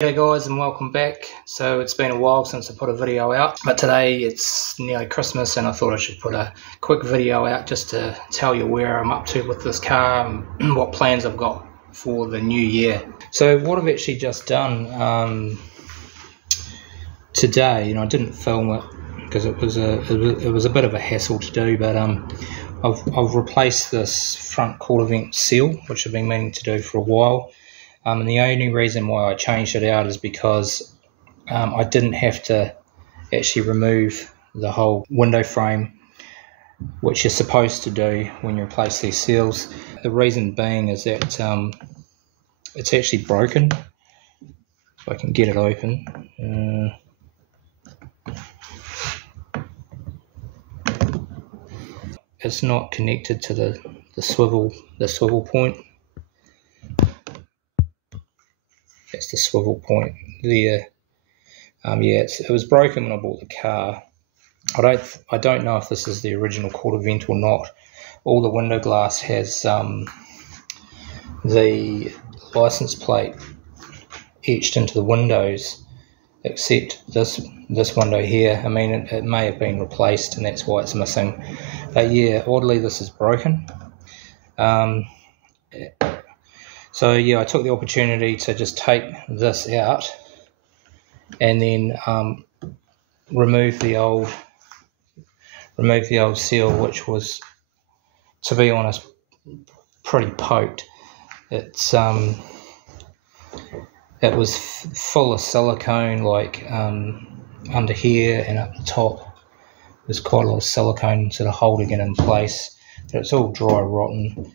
G'day guys and welcome back. So it's been a while since I put a video out, but today it's nearly Christmas and I thought I should put a quick video out just to tell you where I'm up to with this car and what plans I've got for the new year. So what I've actually just done today, I didn't film it because it was a bit of a hassle to do, but I've replaced this front quarter vent seal, which I've been meaning to do for a while. And the only reason why I changed it out is because I didn't have to actually remove the whole window frame, which you're supposed to do when you replace these seals. The reason being is that it's actually broken. If I can get it open. It's not connected to the swivel point. That's the swivel point there. It was broken when I bought the car. I don't know if this is the original quarter vent or not. All the window glass has the license plate etched into the windows, except this window here. I mean, it may have been replaced and that's why it's missing. But yeah, oddly this is broken. So yeah, I took the opportunity to just take this out and then remove the old seal, which was, to be honest, pretty poked. It was full of silicone, like under here and up the top. There's quite a lot of silicone sort of holding it in place, but it's all dry, rotten.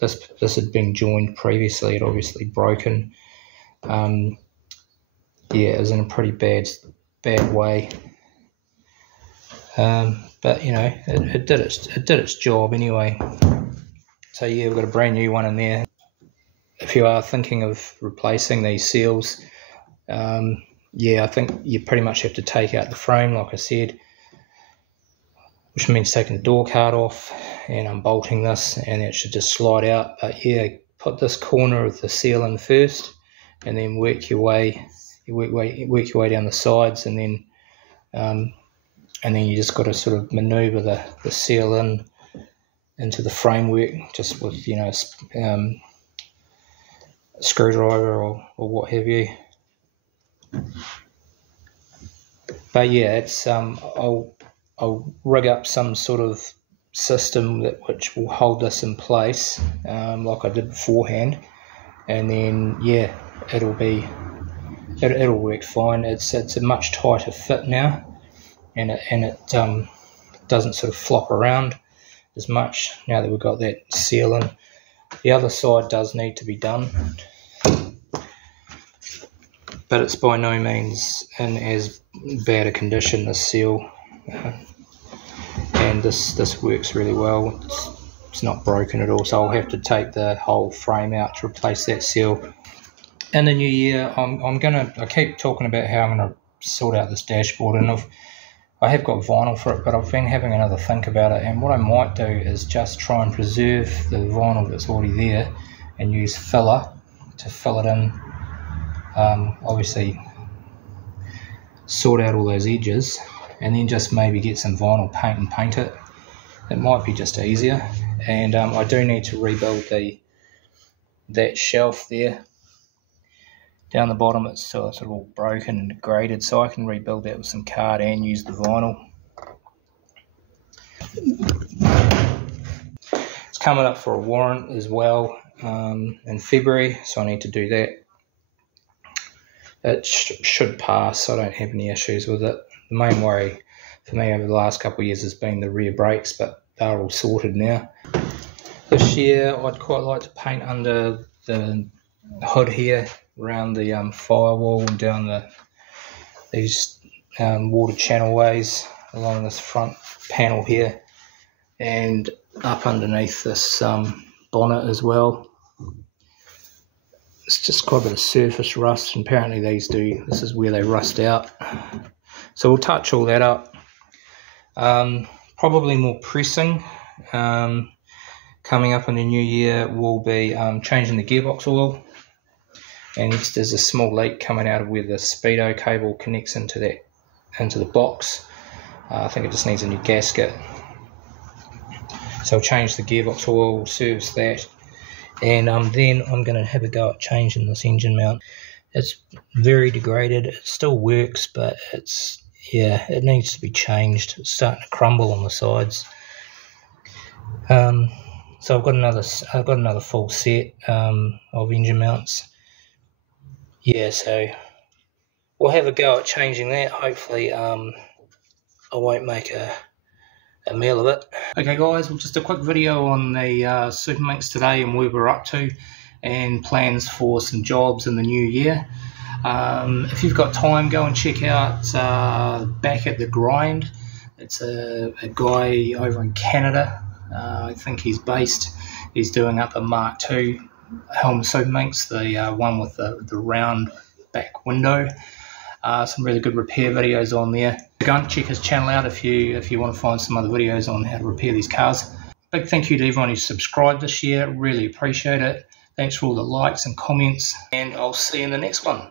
This had been joined previously. It obviously broken. Yeah, it was in a pretty bad way. But it did its job anyway. So yeah, we've got a brand new one in there. If you are thinking of replacing these seals, yeah, I think you pretty much have to take out the frame, like I said, which means taking the door card off and unbolting this, and it should just slide out. But yeah, put this corner of the seal in first, and then work your way down the sides, and then you just got to sort of manoeuvre the seal into the framework, just with a screwdriver or what have you. But yeah, it's I'll rig up some sort of system which will hold this in place, like I did beforehand, and then yeah, it'll work fine. It's a much tighter fit now, and it doesn't sort of flop around as much now that we've got that seal in. The other side does need to be done, but it's by no means in as bad a condition, this seal. And this works really well. It's not broken at all, so I'll have to take the whole frame out to replace that seal. In the new year, I keep talking about how I'm gonna sort out this dashboard, and I have got vinyl for it, but I've been having another think about it, and what I might do is just try and preserve the vinyl that's already there and use filler to fill it in. Obviously sort out all those edges, and then just maybe get some vinyl paint and paint it. It might be just easier. And I do need to rebuild that shelf there. Down the bottom it's sort of all broken and degraded, so I can rebuild that with some card and use the vinyl. It's coming up for a warrant as well in February, so I need to do that. It should pass, so I don't have any issues with it. The main worry for me over the last couple of years has been the rear brakes, but they're all sorted now. This year I'd quite like to paint under the hood here, around the firewall and down these water channelways along this front panel here, and up underneath this bonnet as well. It's just quite a bit of surface rust, and apparently this is where they rust out. So we'll touch all that up. Probably more pressing coming up in the new year will be changing the gearbox oil. and there's a small leak coming out of where the speedo cable connects into the box. I think it just needs a new gasket. So I'll change the gearbox oil, service that, and then I'm going to have a go at changing this engine mount. It's very degraded. It still works, but it needs to be changed. It's starting to crumble on the sides. So I've got another full set of engine mounts. Yeah, so we'll have a go at changing that. Hopefully, I won't make a meal of it. Okay, guys, well, just a quick video on the Super Minx today and where we're up to, and plans for some jobs in the new year. If you've got time, go and check out Back at the Grind. It's a guy over in Canada. I think he's doing up a Mark II Helm Super Minx, the one with the round back window. Some really good repair videos on there. Go and check his channel out if you want to find some other videos on how to repair these cars. Big thank you to everyone who's subscribed this year. Really appreciate it. Thanks for all the likes and comments, and I'll see you in the next one.